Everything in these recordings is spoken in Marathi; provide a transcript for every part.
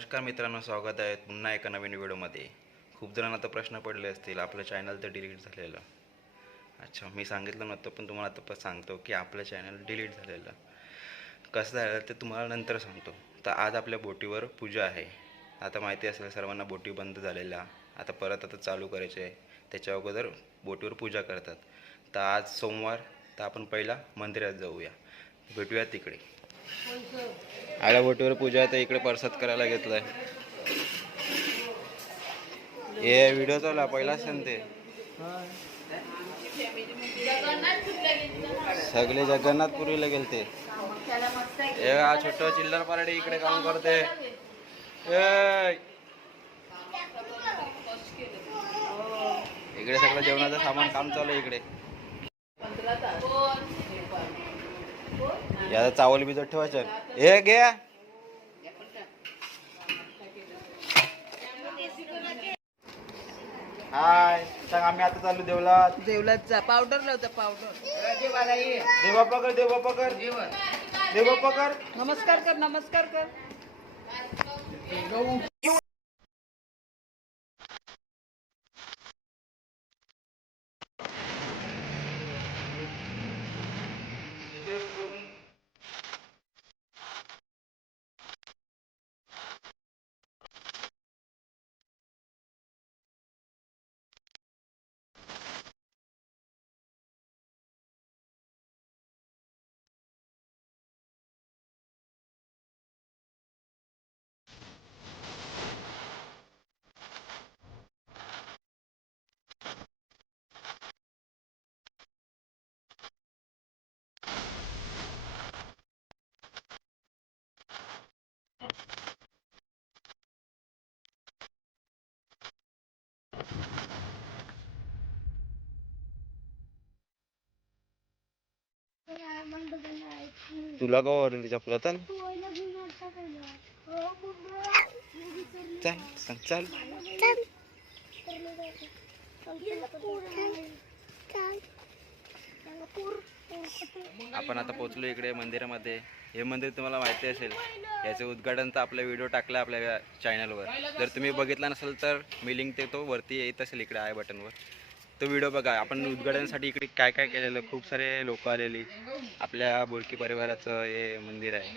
नमस्कार मित्रांनो, स्वागत आहे पुन्हा एका नवीन व्हिडिओमध्ये. खूप जणांना आता प्रश्न पडले असतील, आपलं चॅनल तर डिलीट झालेलं. अच्छा, मी सांगितलं नव्हतं पण तुम्हाला आता सांगतो की आपलं चॅनल डिलीट झालेलं. कसं झालं ते तुम्हाला नंतर सांगतो. तर आज आपल्या बोटीवर पूजा आहे. आता माहिती असेल सर्वांना, बोटी बंद झालेल्या आता चालू करायचे आहे. त्याच्या अगोदर बोटीवर पूजा करतात. तर आज सोमवार, तर आपण पहिला मंदिरात जाऊया, भेटूया तिकडे. आल्या बोटीवर पूजा आहे तर इकडे प्रसाद करायला घेतलाय. हे व्हिडिओ चालू पहिला सण ते सगळे जगन्नाथपुरीला गेलते. हे छोट चिल्लर पार्टी इकडे काम करते. इकडे सगळं जेवणाचं सामान काम चालू आहे इकडे. याचा चावल बिजत ठेवायचं. हे घे. हाय सांग, आम्ही आता चालू देवलात पावडर लावता पावडर. देवा पकड नमस्कार कर, नमस्कार कर. तुला का ओरडली चपला? चल चल. आपण आता पोहोचलो इकडे मंदिरामध्ये. हे मंदिर तुम्हाला माहिती असेल, याचे उद्घाटन तर आपला व्हिडिओ टाकला आपल्या चॅनलवर. जर तुम्ही बघितला नसेल तर मी लिंक देतो, वरती येत असेल इकडे आय बटनवर. तो व्हिडिओ बघा. आपण उद्घाटनासाठी इकडे काय काय केलेलं, खूप सारे लोक आलेली. आपल्या बोरकी परिवाराचं हे मंदिर आहे.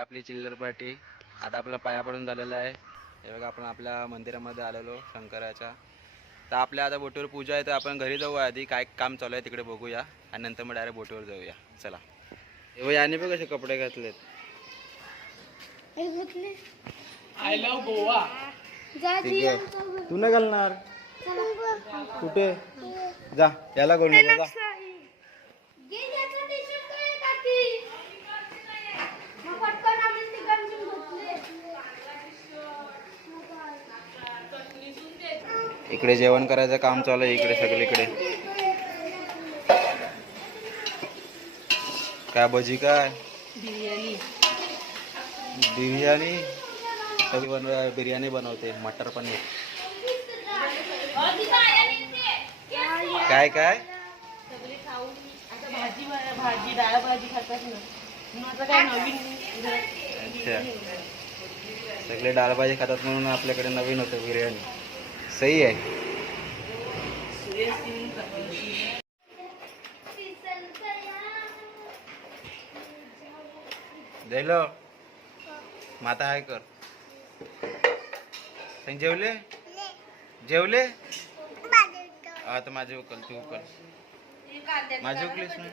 आपली चिल्लर पार्टी आता आपला पाया पडून झालेला आहे. हे बघा, आपण आपल्या मंदिरामध्ये आलेलो शंकराच्या. तर आपल्या आता बोटीवर पूजा आहे, तर आपण घरी जाऊ. आधी काय काम चालू आहे तिकडे बघूया आणि नंतर मग डायरेक्ट बोटीवर जाऊया. चला. हे याने बघ कसे कपडे घातलेत. I love Goa. तू नाही घालणार कुठे? जा, याला घेऊन जा. इकडे जेवण करायचं काम चालू आहे इकडे सगळीकडे. काय भजी, काय बिर्याणी सगळी बिर्याणी बनवते. मटर पनीर काय काय भाजी डाळ भाजी खातात ना. काय नवीन. अच्छा, सगळे डाळ भाजी खातात म्हणून आपल्याकडे नवीन होतं बिर्याणी. सही आहे. द्यायलो माता आहे कर. जेवले जेवले आता माझे उकल, तू उकल. माझे उकलीस ना.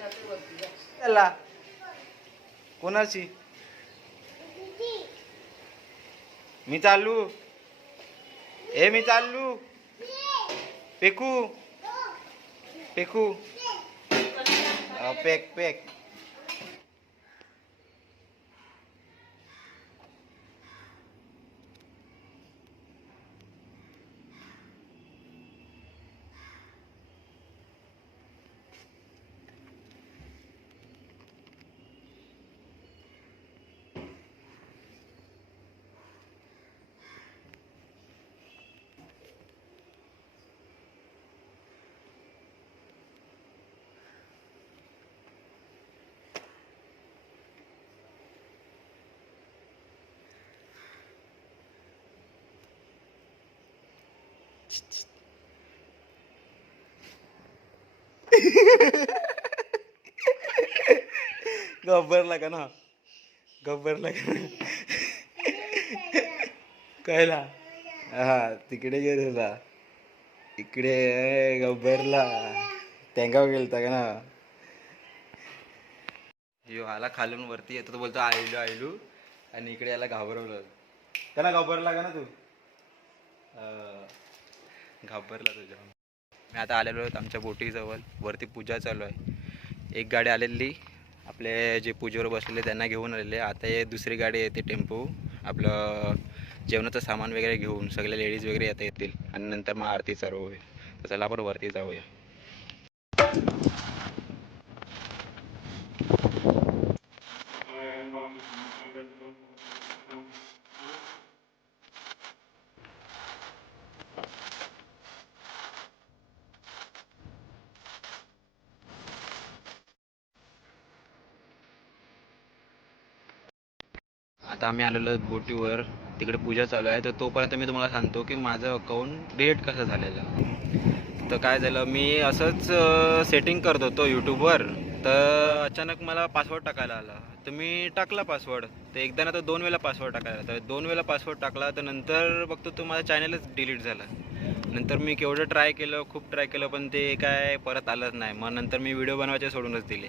त्याला कोणाची मी चालू मी चालू पेकू पेकू पेक पेक गब्बरला का ना गब्बरला का कळला हा तिकडे गेलेला इकडे गब्बरला टँगाव गेलता का ना यो आला खालून वरती येतो तो बोलतो आयलू आयलू आणि इकडे याला घाबरवलं का ना गब्बरला का ना तू घाबरला तुझ्या मी आता आलेलो आहोत आमच्या बोटीजवळ वरती पूजा चालू आहे एक गाडी आलेली आपले जे पूजेवर बसलेले त्यांना घेऊन आलेले आता हे दुसरी गाडी येते टेम्पो आपलं जेवणाचं सामान वगैरे घेऊन सगळे लेडीज वगैरे आता येतील आणि नंतर मग आरती चालू होईल तर चला आपण वरती जाऊया आता आम्ही आलेलो बोटीवर तिकडे पूजा चालू आहे तर तोपर्यंत मी तुम्हाला सांगतो की माझं अकाउंट डिलीट कसं झालेलं तर काय झालं मी असंच सेटिंग करत होतो यूट्यूबवर तर अचानक मला पासवर्ड टाकायला आला तर मी टाकला पासवर्ड तर एकदा ना तर 2 वेळा पासवर्ड टाकायला तर 2 वेळा पासवर्ड टाकला तर नंतर बघतो तो माझा चॅनलच डिलीट झाला नंतर मी केवढं ट्राय केलं खूप ट्राय केलं पण ते काय परत आलंच नाही मग नंतर मी व्हिडिओ बनवायचे सोडूनच दिले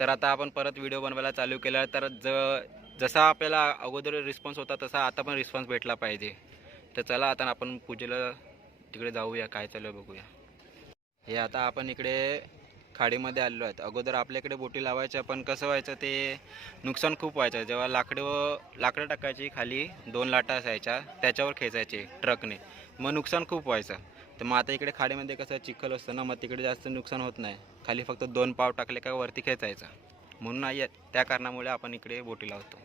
तर आता आपण परत व्हिडिओ बनवायला चालू केला तर जसा आपल्याला अगोदर रिस्पॉन्स होता तसा आता पण रिस्पॉन्स भेटला पाहिजे तर चला आता आपण पूजेला तिकडे जाऊया काय चालू आहे बघूया हे आता आपण इकडे खाडीमध्ये आलेलो आहेत अगोदर आपल्याकडे बोटी लावायच्या पण कसं व्हायचं ते नुकसान खूप व्हायचं जेव्हा लाकडं टाकायची खाली 2 लाटा असायच्या त्याच्यावर खेचायचे ट्रकने मग नुकसान खूप व्हायचं तर मग आता इकडे खाडीमध्ये कसं चिखल असतं ना मग तिकडे जास्त नुकसान होत नाही खाली फक्त 2 पाव टाकले का वरती खेचायचं म्हणून नाही त्या कारणामुळे आपण इकडे बोटी लावतो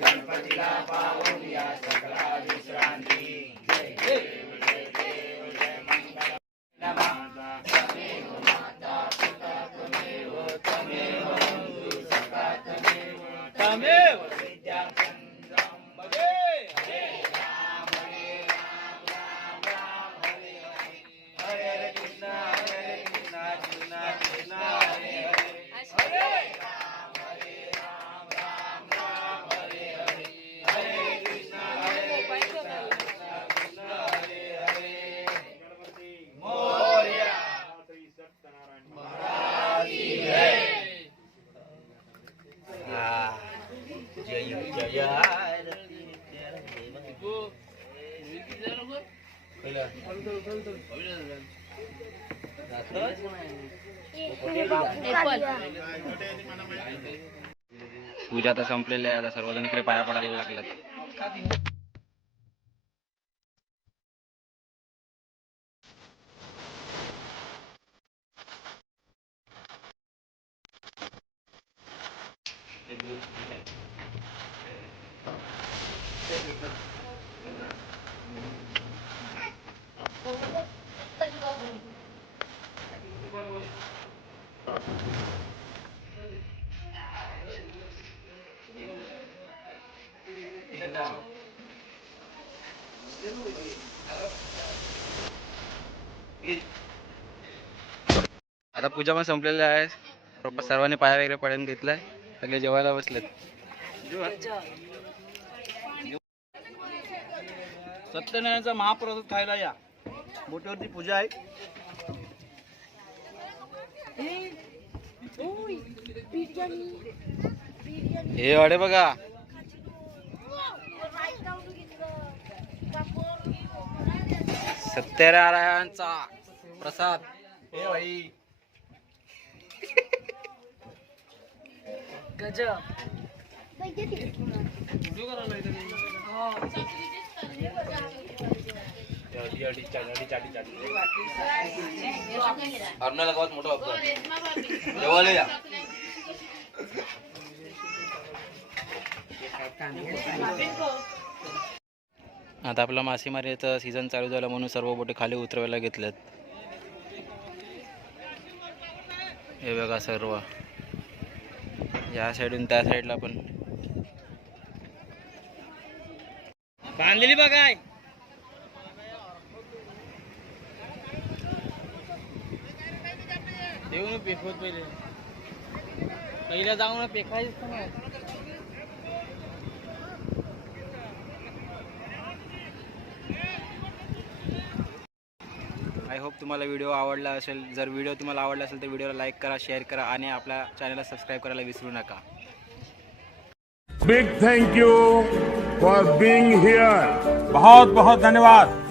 गणपतीला पाहून या सकला विश्रांती तमेव विद्याचंद्रम भजे हरे राम राम राम हरे हरे हरे कृष्ण कृष्ण कृष्ण हरे हरे हरे राम राम राम हरे हरे हरे कृष्ण कृष्ण कृष्ण हरे हरे मोरया श्री सत्यनारायण महाराज की जय जय जय पूजा आता संपलेली आहे आता सर्वजण इकडे पाया पडायला लागल्यात आता पूजा पण संपलेली आहे. सर्वांनी पाया वगैरे पडून घेतलाय. सगळे जेवायला बसलेत. सत्यनारायणचा महाप्रसाद खायला या. बोटीवरती पूजा आहे. हे वाडे बघा. सत्यनारायणचा प्रसाद. हे भाई गजब. अर्नाला गावात मोठा अपघात. जेवायला या. आता आपला मासेमारीचा सीझन चालू झाला म्हणून सर्व बोटे खाली उतरवायला घेतल्यात. हे बघा सर्व या साईडून त्या साईडला पण बांधलेली बघाय. येऊन पेखवत पहिल्या जाऊन पेखायचं. आय होप तुम्हाला व्हिडिओ आवडला असेल. जर व्हिडिओ तुम्हाला आवडला असेल तर व्हिडिओला लाईक करा, शेअर करा आणि आपल्या चॅनलला सबस्क्राईब करायला विसरू नका. Big thank you for being here. बहुत बहुत धन्यवाद.